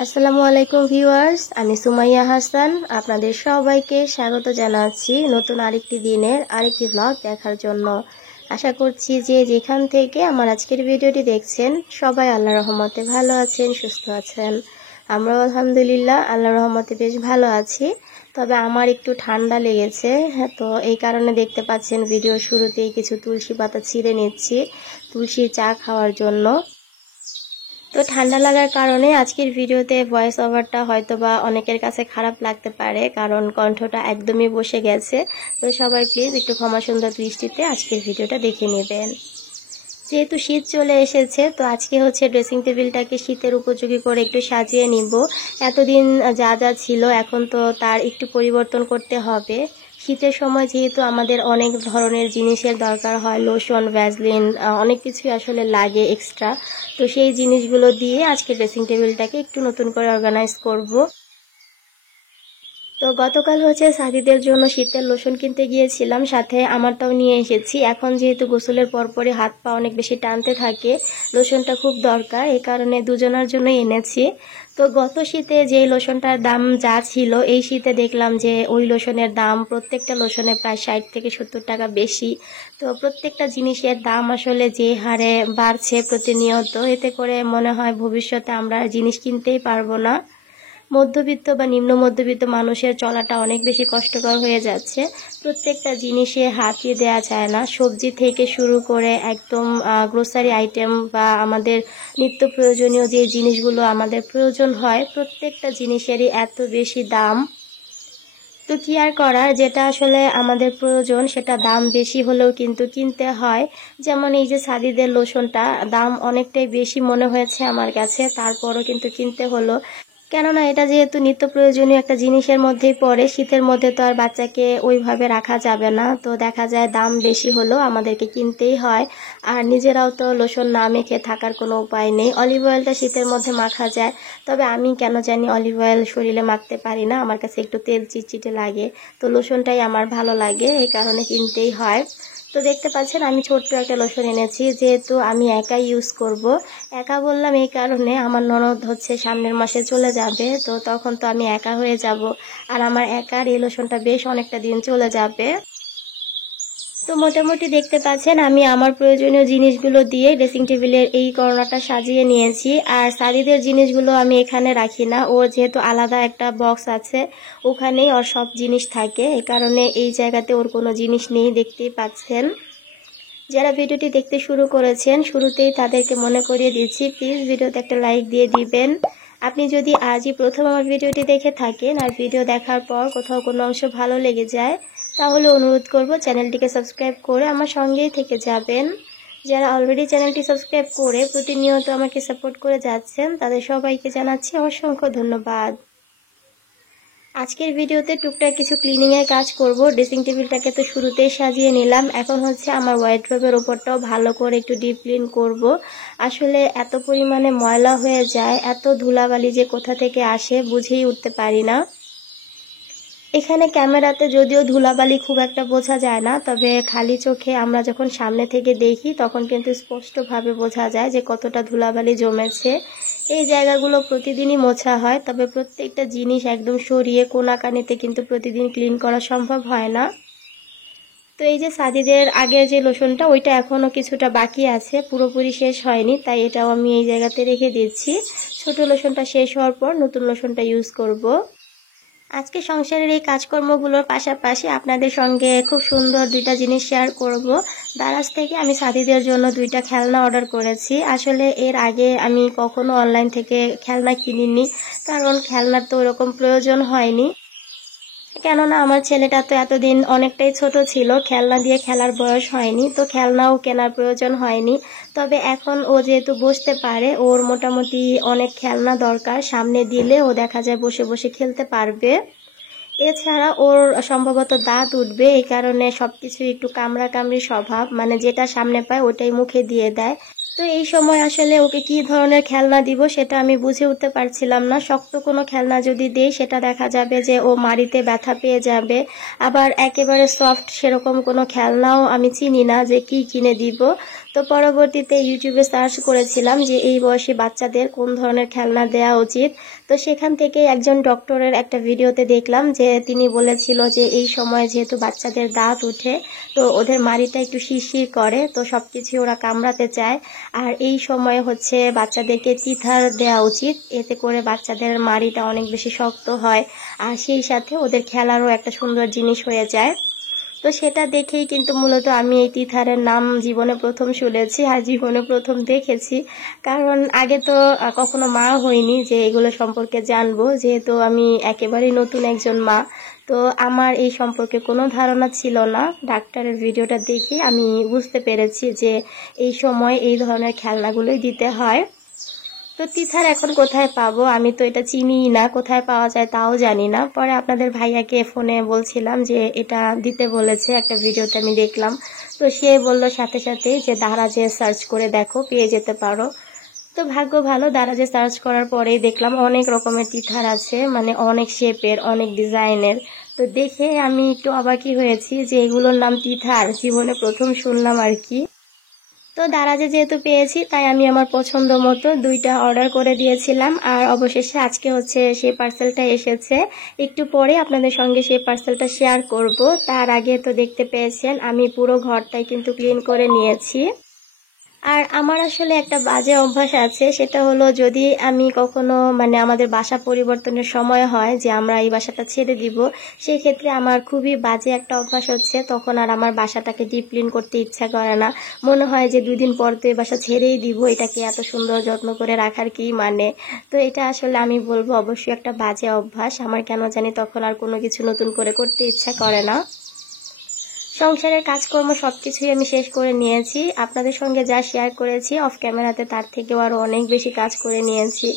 আসসালামু আলাইকুম ভিউয়ার্স, আমি সুমাইয়া হাসান। আপনাদের সবাইকে স্বাগত জানাচ্ছি নতুন আরেকটি দিনের আরেকটি ভ্লগ দেখার জন্য। আশা করছি যে যেখান থেকে আমার আজকের ভিডিওটি দেখছেন সবাই আল্লাহর রহমতে ভালো আছেন, সুস্থ আছেন। আমরাও আলহামদুলিল্লাহ আল্লাহর রহমতে বেশ ভালো আছি। তবে আমার একটু ঠান্ডা লেগেছে, তো এই কারণে দেখতে পাচ্ছেন ভিডিওর শুরুতেই কিছু তুলসী পাতা ছিঁড়ে নিচ্ছি তুলসীর চা খাওয়ার জন্য। তো ঠান্ডা লাগার কারণে আজকের ভিডিওতে ভয়েস ওভারটা হয়তোবা অনেকের কাছে খারাপ লাগতে পারে, কারণ কণ্ঠটা একদমই বসে গেছে। তো সবাই প্লিজ একটু ক্ষমা সুন্দর দৃষ্টিতে আজকের ভিডিওটা দেখে নেবেন। যেহেতু শীত চলে এসেছে, তো আজকে হচ্ছে ড্রেসিং টেবিলটাকে শীতের উপযোগী করে একটু সাজিয়ে নিব। এতদিন যা যা ছিল এখন তো তার একটু পরিবর্তন করতে হবে। শীতের সময় যেহেতু আমাদের অনেক ধরনের জিনিসের দরকার হয়, লোশন, ভ্যাসলিন, অনেক কিছুই আসলে লাগে এক্সট্রা। তো সেই জিনিসগুলো দিয়ে আজকে ড্রেসিং টেবিলটাকে একটু নতুন করে অর্গানাইজ করব। তো গতকাল হচ্ছে সাদিদের জন্য শীতের লোশন কিনতে গিয়েছিলাম, সাথে আমারটাও নিয়ে এসেছি। এখন যেহেতু গোসলের পরপরই হাত পা অনেক বেশি টানতে থাকে, লোশনটা খুব দরকার, এই কারণে দুজনের জন্যই এনেছি। তো গত শীতে যে লোশনটার দাম যা ছিল, এই শীতে দেখলাম যে ওই লোশনের দাম প্রত্যেকটা লোশনে প্রায় 60 থেকে 70 টাকা বেশি। তো প্রত্যেকটা জিনিসের দাম আসলে যে হারে বাড়ছে প্রতিনিয়ত, এতে করে মনে হয় ভবিষ্যতে আমরা জিনিস কিনতেই পারবো না। মধ্যবিত্ত বা নিম্ন মধ্যবিত্ত মানুষের চলাটা অনেক বেশি কষ্টকর হয়ে যাচ্ছে। প্রত্যেকটা জিনিসে হাতিয়ে দেওয়া যায় না, সবজি থেকে শুরু করে একদম গ্রোসারি আইটেম বা আমাদের নিত্য প্রয়োজনীয় যে জিনিসগুলো আমাদের প্রয়োজন হয়, প্রত্যেকটা জিনিসেরই এত বেশি দাম। তো কি আর করার, যেটা আসলে আমাদের প্রয়োজন সেটা দাম বেশি হলেও কিন্তু কিনতে হয়। যেমন এই যে সাদিদের লোশনটা দাম অনেকটাই বেশি মনে হয়েছে আমার কাছে, তারপরও কিন্তু কিনতে হলো। কেননা এটা যেহেতু নিত্য প্রয়োজনীয় একটা জিনিসের মধ্যেই পড়ে, শীতের মধ্যে তো আর বাচ্চাকে ওইভাবে রাখা যাবে না। তো দেখা যায় দাম বেশি হলেও আমাদেরকে কিনতেই হয়। আর নিজেরাও তো লোশন না মেখে থাকার কোনো উপায় নেই। অলিভ অয়েলটা শীতের মধ্যে মাখা যায়, তবে আমি কেন জানি অলিভ অয়েল শরীরে মাখতে পারি না, আমার কাছে একটু তেল চিটচিটে লাগে। তো লোশনটাই আমার ভালো লাগে, এই কারণে কিনতেই হয়। তো দেখতে পাচ্ছেন আমি ছোট্ট একটা লোশন এনেছি, যেহেতু আমি একাই ইউজ করব। একা বললাম এই কারণে, আমার ননদ হচ্ছে সামনের মাসে চলে যাবে, তো তখন তো আমি একা হয়ে যাব। আর আমার একার এই লোশনটা বেশ অনেকটা দিন চলে যাবে। তো মোটামুটি দেখতে পাচ্ছেন আমি আমার প্রয়োজনীয় জিনিসগুলো দিয়ে ড্রেসিং টেবিলের এই কর্নারটা সাজিয়ে নিয়েছি। আর সাদিদের জিনিসগুলো আমি এখানে রাখি না, ওর যেহেতু আলাদা একটা বক্স আছে, ওখানেই ওর সব জিনিস থাকে, এই কারণে এই জায়গাতে ওর কোনো জিনিস নেই, দেখতেই পাচ্ছেন। যারা ভিডিওটি দেখতে শুরু করেছেন, শুরুতেই তাদেরকে মনে করিয়ে দিচ্ছি প্লিজ ভিডিওতে একটা লাইক দিয়ে দিবেন। আপনি যদি আজই প্রথম আমার ভিডিওটি দেখে থাকেন আর ভিডিও দেখার পর কোথাও কোনো অংশ ভালো লেগে যায়, তাহলে অনুরোধ করব চ্যানেলটিকে সাবস্ক্রাইব করে আমার সঙ্গেই থেকে যাবেন। যারা অলরেডি চ্যানেলটি সাবস্ক্রাইব করে প্রতিনিয়ত আমাকে সাপোর্ট করে যাচ্ছেন, তাদের সবাইকে জানাচ্ছি অসংখ্য ধন্যবাদ। আজকের ভিডিওতে টুকটাক কিছু ক্লিনিং এর কাজ করব। ড্রেসিং টেবিলটাকে তো শুরুতেই সাজিয়ে নিলাম, এখন হচ্ছে আমার ওয়ার্ড্রোবের উপরটাও ভালো করে একটু ডিপ ক্লিন করব। আসলে এত পরিমাণে ময়লা হয়ে যায়, এত ধুলাবালি যে কোথা থেকে আসে বুঝেই উঠতে পারি না। এখানে ক্যামেরাতে যদিও ধুলাবালি খুব একটা বোঝা যায় না, তবে খালি চোখে আমরা যখন সামনে থেকে দেখি তখন কিন্তু স্পষ্টভাবে বোঝা যায় যে কতটা ধুলাবালি জমেছে। এই জায়গাগুলো প্রতিদিনই মোছা হয়, তবে প্রত্যেকটা জিনিস একদম সরিয়ে কোনাকানিতে কিন্তু প্রতিদিন ক্লিন করা সম্ভব হয় না। তো এই যে সাদিদের আগের যে লোশনটা, ওইটা এখনো কিছুটা বাকি আছে, পুরোপুরি শেষ হয়নি, তাই এটাও আমি এই জায়গাতে রেখে দিচ্ছি। ছোট লোশনটা শেষ হওয়ার পর নতুন লোশনটা ইউজ করব। আজকে সংসারের এই কাজকর্মগুলোর পাশাপাশি আপনাদের সঙ্গে খুব সুন্দর দুইটা জিনিস শেয়ার করব। দারাজ থেকে আমি সাদিদের জন্য দুইটা খেলনা অর্ডার করেছি। আসলে এর আগে আমি কখনো অনলাইন থেকে খেলনা কিনিনি, কারণ খেলনার তো ওরকম প্রয়োজন হয়নি। কেননা আমার ছেলেটা তো এতদিন অনেকটাই ছোট ছিল, খেলনা দিয়ে খেলার বয়স হয়নি, তো খেলনাও কেনার প্রয়োজন হয়নি। তবে এখন ও যেহেতু বসতে পারে, ওর মোটামুটি অনেক খেলনা দরকার, সামনে দিলে ও দেখা যায় বসে বসে খেলতে পারবে। এছাড়া ওর সম্ভবত দাঁত উঠবে, এই কারণে সবকিছু একটু কামড়া কামড়ি স্বভাব, মানে যেটা সামনে পায় ওটাই মুখে দিয়ে দেয়। তো এই সময় আসলে ওকে কি ধরনের খেলনা দিব সেটা আমি বুঝে উঠতে পারছিলাম না। শক্ত কোনো খেলনা যদি দেই সেটা দেখা যাবে যে ও মাড়িতে ব্যথা পেয়ে যাবে, আবার একেবারে সফট সেরকম কোনো খেলনাও আমি চিনি না যে কি কিনে দিব। তো পরবর্তীতে ইউটিউবে সার্চ করেছিলাম যে এই বয়সী বাচ্চাদের কোন ধরনের খেলনা দেওয়া উচিত। তো সেখান থেকে একজন ডক্টরের একটা ভিডিওতে দেখলাম যে তিনি বলেছিল যে এই সময় যেহেতু বাচ্চাদের দাঁত উঠে, তো ওদের মাড়িটা একটু শিরশির করে, তো সবকিছু ওরা কামড়াতে চায়। আর এই সময় হচ্ছে বাচ্চাদেরকে টিথার দেওয়া উচিত, এতে করে বাচ্চাদের মাড়িটা অনেক বেশি শক্ত হয়, আর সেই সাথে ওদের খেলারও একটা সুন্দর জিনিস হয়ে যায়। তো সেটা দেখেই কিন্তু মূলত আমি এই টিথারের নাম জীবনে প্রথম শুনেছি আর জীবনে প্রথম দেখেছি। কারণ আগে তো কখনো মা হইনি যে এগুলো সম্পর্কে জানবো, যেহেতু আমি একেবারেই নতুন একজন মা। তো আমার এই সম্পর্কে কোনো ধারণা ছিল না। ডাক্তারের ভিডিওটা দেখে আমি বুঝতে পেরেছি যে এই সময় এই ধরনের খেলনাগুলোই দিতে হয়। তো টিথার এখন কোথায় পাবো, আমি তো এটা চিনিই না, কোথায় পাওয়া যায় তাও জানি না। পরে আপনাদের ভাইয়াকে ফোনে বলছিলাম যে এটা দিতে বলেছে, একটা ভিডিওতে আমি দেখলাম। তো সে বলল সাথে সাথেই যে দারাজে সার্চ করে দেখো, পেয়ে যেতে পারো। তো ভাগ্য ভালো, দারাজে সার্চ করার পরেই দেখলাম অনেক রকমের টিথার আছে, মানে অনেক শেপের, অনেক ডিজাইনের। তো দেখে আমি একটু অবাকই হয়েছি যে এগুলোর নাম টিথার, জীবনে প্রথম শুনলাম আর কি। তো দারাজে যেহেতু পেয়েছি তাই আমি আমার পছন্দ মতো 2টা অর্ডার করে দিয়েছিলাম, আর অবশেষে আজকে হচ্ছে সেই পার্সেলটা এসেছে। একটু পরে আপনাদের সঙ্গে সেই পার্সেলটা শেয়ার করব। তার আগে তো দেখতে পেয়েছেন আমি পুরো ঘরটাই কিন্তু ক্লিন করে নিয়েছি। আর আমার আসলে একটা বাজে অভ্যাস আছে, সেটা হলো যদি আমি কখনো মানে আমাদের বাসা পরিবর্তনের সময় হয় যে আমরা এই বাসাটা ছেড়ে দিব, সেই ক্ষেত্রে আমার খুবই বাজে একটা অভ্যাস হচ্ছে, তখন আর আমার বাসাটাকে ডিপ ক্লিন করতে ইচ্ছা করে না। মনে হয় যে 2 দিন পর তো এই বাসা ছেড়েই দিব, এটাকে এত সুন্দর যত্ন করে রাখার কি মানে। তো এটা আসলে আমি বলবো অবশ্যই একটা বাজে অভ্যাস, আমার কেন জানি তখন আর কোনো কিছু নতুন করে করতে ইচ্ছা করে না। সংসারের কাজকর্ম সবকিছুই আমি শেষ করে নিয়েছি, আপনাদের সঙ্গে যা শেয়ার করেছি অফ ক্যামেরাতে তার থেকেও আরো অনেক বেশি কাজ করে নিয়েছি।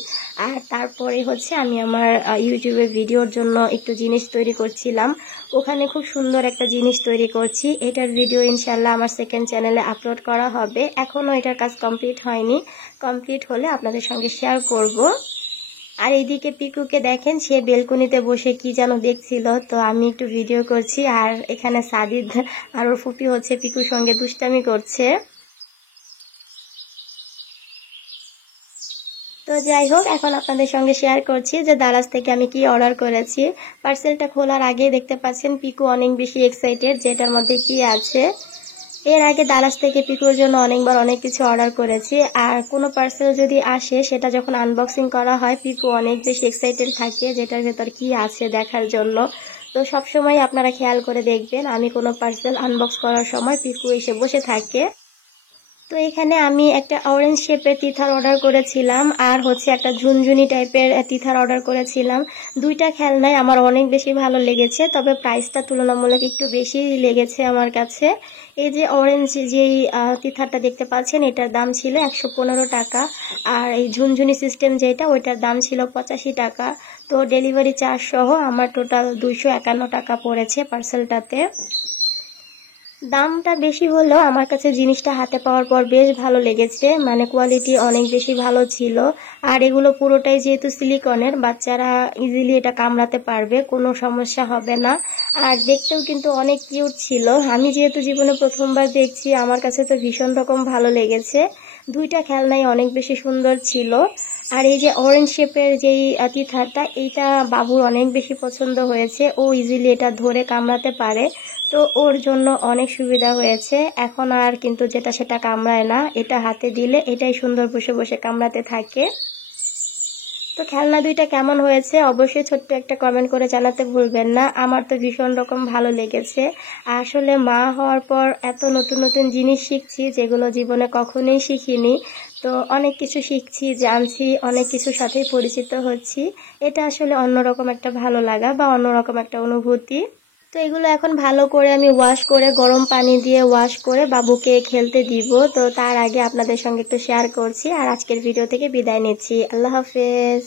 আর তারপরে হচ্ছে আমি আমার ইউটিউবে ভিডিওর জন্য একটু জিনিস তৈরি করছিলাম, ওখানে খুব সুন্দর একটা জিনিস তৈরি করছি। এটার ভিডিও ইনশাল্লাহ আমার সেকেন্ড চ্যানেলে আপলোড করা হবে, এখনো এটার কাজ কমপ্লিট হয়নি, কমপ্লিট হলে আপনাদের সঙ্গে শেয়ার করব। আর এইদিকে পিকুকে দেখেন, সে বেলকনিতে বসে কি যেন দেখছিল, তো আমি একটু ভিডিও করছি। আর এখানে সাদিদ আর ওর ফুপি হচ্ছে পিকুর সঙ্গে দুষ্টামি করছে। তো যাই হোক, এখন আপনাদের সঙ্গে শেয়ার করছি যে দারাজ থেকে আমি কি অর্ডার করেছি। পার্সেলটা খোলার আগেই দেখতে পাচ্ছেন পিকু অনেক বেশি এক্সাইটেড যে এটার মধ্যে কি আছে। এর আগে দারাজ থেকে পিকুর জন্য অনেকবার অনেক কিছু অর্ডার করেছি, আর কোনো পার্সেল যদি আসে সেটা যখন আনবক্সিং করা হয় পিকু অনেক বেশি এক্সাইটেড থাকে যেটার ভেতর কি আছে দেখার জন্য। তো সবসময় আপনারা খেয়াল করে দেখবেন, আমি কোনো পার্সেল আনবক্স করার সময় পিকু এসে বসে থাকে। তো এখানে আমি একটা অরেঞ্জ শেপের টিথার অর্ডার করেছিলাম, আর হচ্ছে একটা ঝুনঝুনি টাইপের টিথার অর্ডার করেছিলাম। 2টা খেলনাই আমার অনেক বেশি ভালো লেগেছে, তবে প্রাইসটা তুলনামূলক একটু বেশি লেগেছে আমার কাছে। এই যে অরেঞ্জ যেই টিথারটা দেখতে পাচ্ছেন এটার দাম ছিল 115 টাকা, আর এই ঝুনঝুনি সিস্টেম যেটা ওইটার দাম ছিল 85 টাকা। তো ডেলিভারি চার্জ সহ আমার টোটাল 251 টাকা পড়েছে পার্সেলটাতে। দামটা বেশি হলেও আমার কাছে জিনিসটা হাতে পাওয়ার পর বেশ ভালো লেগেছে, মানে কোয়ালিটি অনেক বেশি ভালো ছিল। আর এগুলো পুরোটাই যেহেতু সিলিকনের, বাচ্চারা ইজিলি এটা কামড়াতে পারবে, কোনো সমস্যা হবে না। আর দেখতেও কিন্তু অনেক কিউট ছিল, আমি যেহেতু জীবনে প্রথমবার দেখছি আমার কাছে তো ভীষণ রকম ভালো লেগেছে। 2টা খেলনাই অনেক বেশি সুন্দর ছিল। আর এই যে অরেঞ্জ শেপের যেই টিথারটা, এইটা বাবুর অনেক বেশি পছন্দ হয়েছে, ও ইজিলি এটা ধরে কামড়াতে পারে, তো ওর জন্য অনেক সুবিধা হয়েছে। এখন আর কিন্তু যেটা সেটা কামড়ায় না, এটা হাতে দিলে এটাই সুন্দর বসে বসে কামড়াতে থাকে। তো খেলনা 2টা কেমন হয়েছে অবশ্যই ছোট্ট একটা কমেন্ট করে জানাতে ভুলবেন না, আমার তো ভীষণ রকম ভালো লেগেছে। আসলে মা হওয়ার পর এত নতুন নতুন জিনিস শিখছি যেগুলো জীবনে কখনোই শিখিনি। তো অনেক কিছু শিখছি, জানছি, অনেক কিছুর সাথেই পরিচিত হচ্ছি। এটা আসলে অন্যরকম একটা ভালো লাগা বা অন্যরকম একটা অনুভূতি। তো এগুলো এখন ভালো করে আমি ওয়াশ করে গরম পানি দিয়ে ওয়াশ করে বাবুকে খেলতে দিব। তো তার আগে আপনাদের সঙ্গে একটু শেয়ার করছি, আর আজকের ভিডিও থেকে বিদায় নিচ্ছি। আল্লাহ হাফেজ।